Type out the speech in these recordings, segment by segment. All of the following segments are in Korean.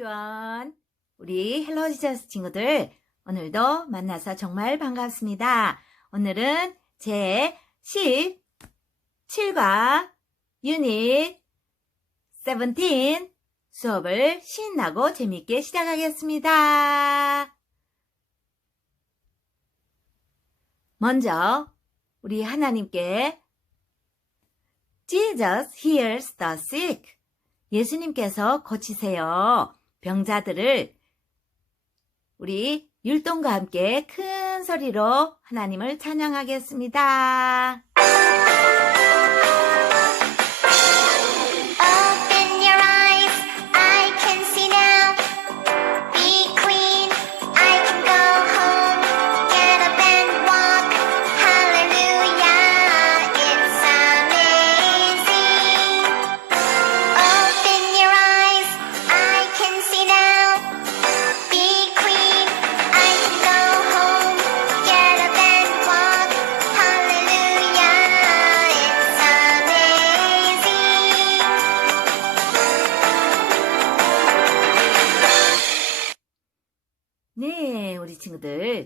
everyone. 우리 헬로 지저스 친구들, 오늘도 만나서 정말 반갑습니다. 오늘은 제 17과 유닛 17 수업을 신나고 재밌게 시작하겠습니다. 먼저 우리 하나님께 Jesus heals the sick. 예수님께서 고치세요. 병자들을 우리 율동과 함께 큰 소리로 하나님을 찬양하겠습니다.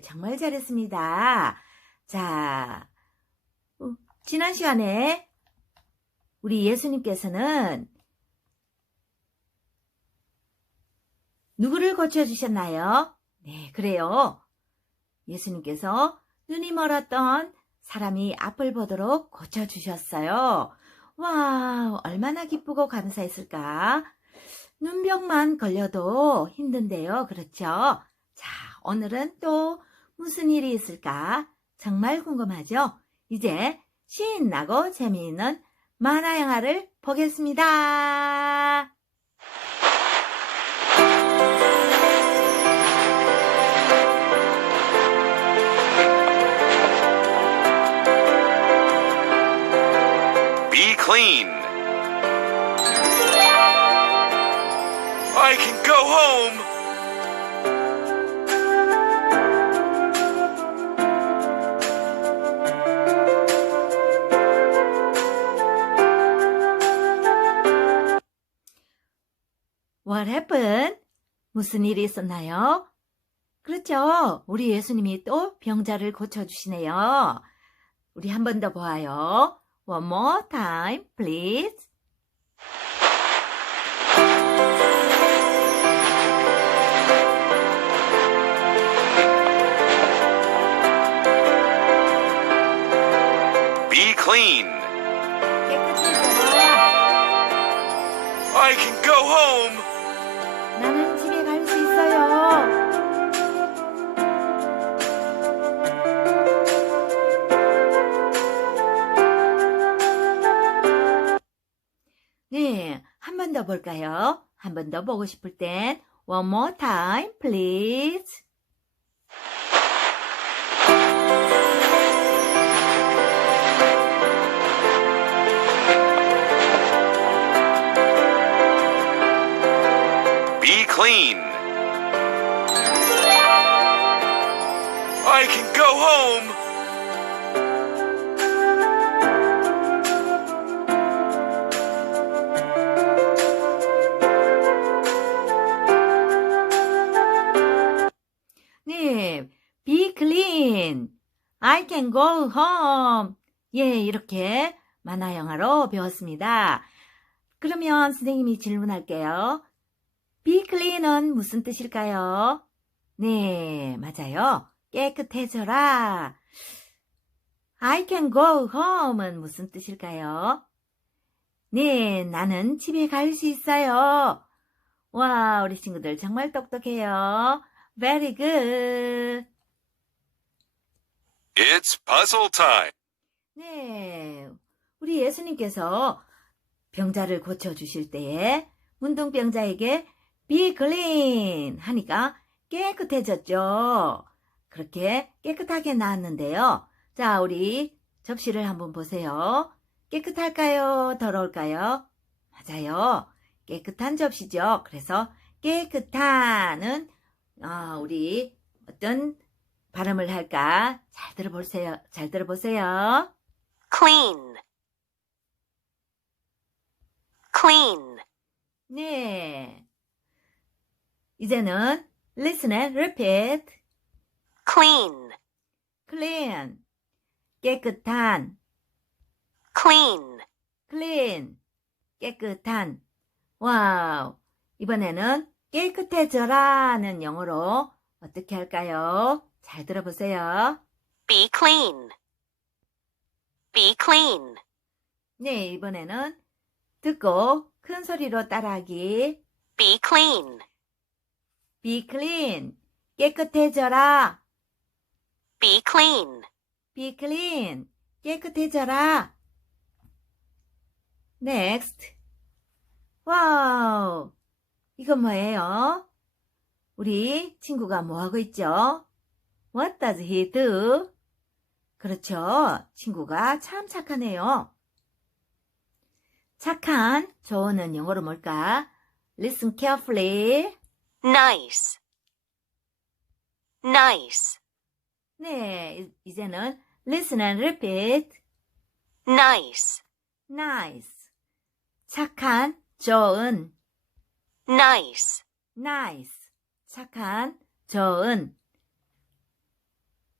정말 잘했습니다. 자, 어, 지난 시간에 우리 예수님께서는 누구를 고쳐주셨나요? 네, 그래요. 예수님께서 눈이 멀었던 사람이 앞을 보도록 고쳐주셨어요. 와, 얼마나 기쁘고 감사했을까? 눈병만 걸려도 힘든데요. 그렇죠? 자, 오늘은 또 무슨 일이 있을까? 정말 궁금하죠? 이제 신나고 재미있는 만화 영화를 보겠습니다. Be. I can go home. What happened? 무슨 일이 있었나요? 그렇죠. 우리 예수님이 또 병자를 고쳐주시네요. 우리 한 번 더 보아요. One more time, please. Be clean. I can go home. 한 번 더 볼까요? 한 번 더 보고 싶을 땐 one more time, please. Be clean. I can go home. I can go home. 예, 이렇게 만화 영화로 배웠습니다. 그러면 선생님이 질문할게요. be clean은 무슨 뜻일까요? 네, 맞아요. 깨끗해져라. I can go home은 무슨 뜻일까요? 네, 나는 집에 갈 수 있어요. 와, 우리 친구들 정말 똑똑해요. Very good. It's puzzle time. 네. 우리 예수님께서 병자를 고쳐주실 때에 문둥병자에게 be clean 하니까 깨끗해졌죠. 그렇게 깨끗하게 나왔는데요. 자, 우리 접시를 한번 보세요. 깨끗할까요? 더러울까요? 맞아요. 깨끗한 접시죠. 그래서 깨끗한은 어, 우리 어떤 발음을 할까? 잘 들어보세요. 잘 들어보세요. Clean. Clean. 네. 이제는 listen and repeat. clean, clean. 깨끗한. clean, clean. 깨끗한. 와우. 이번에는 깨끗해져라는 영어로 어떻게 할까요? 잘 들어보세요. be clean, be clean, 네, 이번에는 듣고 큰 소리로 따라하기. be clean, be clean. 깨끗해져라. be clean, be clean. 깨끗해져라. next. 와우. 이건 뭐예요? 우리 친구가 뭐 하고 있죠? What does he do? 그렇죠. 친구가 참 착하네요. 착한 조언은 영어로 뭘까? Listen carefully. nice, nice, 네, 이- 이제는 listen and repeat. nice, nice. 착한, 좋은, nice, nice. 착한, 좋은.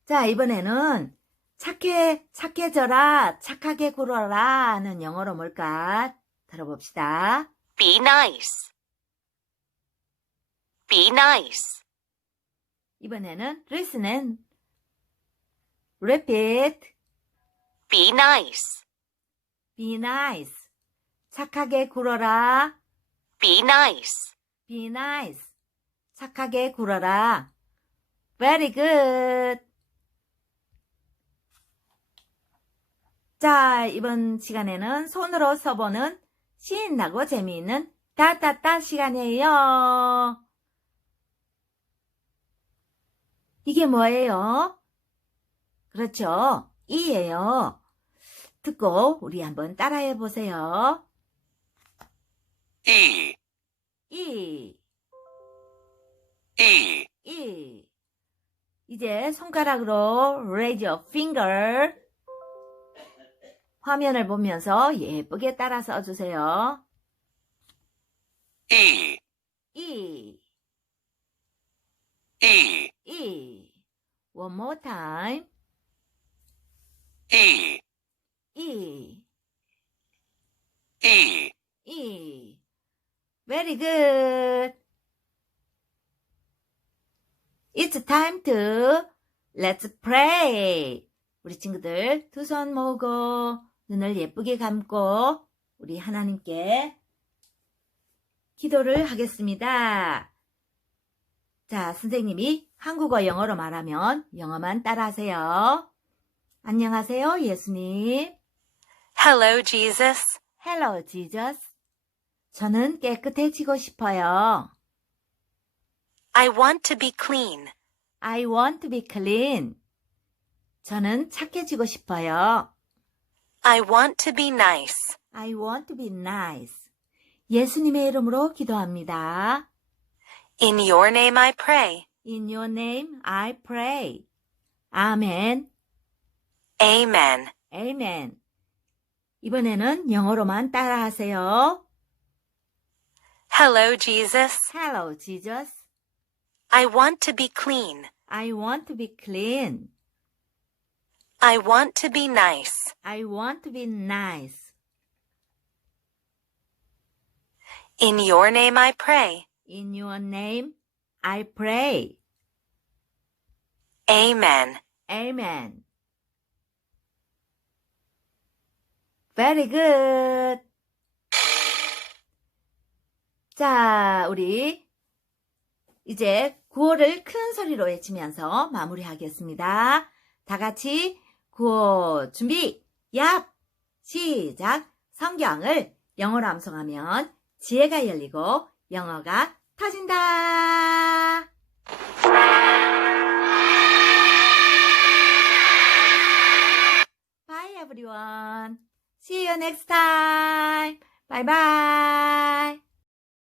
자, 이번에는 착해, 착해져라, 착하게 굴어라 하는 영어로 뭘까? 들어봅시다. be nice, be nice, 이번에는 listen and repeat. be nice, be nice. 착하게 굴어라. be nice, be nice. 착하게 굴어라. very good. 자, 이번 시간에는 손으로 써보는 신나고 재미있는 따따따 시간이에요. 이게 뭐예요? 그렇죠. 이예요. 듣고 우리 한번 따라해 보세요. E, 이. E, 이. 이제 손가락으로 raise your finger. 화면을 보면서 예쁘게 따라 써주세요. E, 이. E, 이. One more time. E, 이. E, 이. Very good. It's time to let's pray. 우리 친구들 두 손 모으고 눈을 예쁘게 감고 우리 하나님께 기도를 하겠습니다. 자, 선생님이 한국어 영어로 말하면 영어만 따라하세요. 안녕하세요, 예수님. hello Jesus, Hello, Jesus. 저는 깨끗해지고 싶어요. I want to be clean, I want to be clean. 저는 착해지고 싶어요. I want to be nice, I want to be nice. 예수님의 이름으로 기도합니다. in your name I pray, In your name I pray. 아멘. amen. Amen. 이번에는 영어로만 따라하세요. Hello Jesus, Hello, Jesus. I want to be clean, I want to be clean. I want to be nice, I want to be nice. in your name I pray, In your name I pray. amen. Amen. Very good. 자, 우리 이제 구호를 큰 소리로 외치면서 마무리하겠습니다. 다 같이 구호 준비, 얍! 시작! 성경을 영어로 암송하면 지혜가 열리고 영어가 터진다. Bye everyone. See you next time. Bye bye.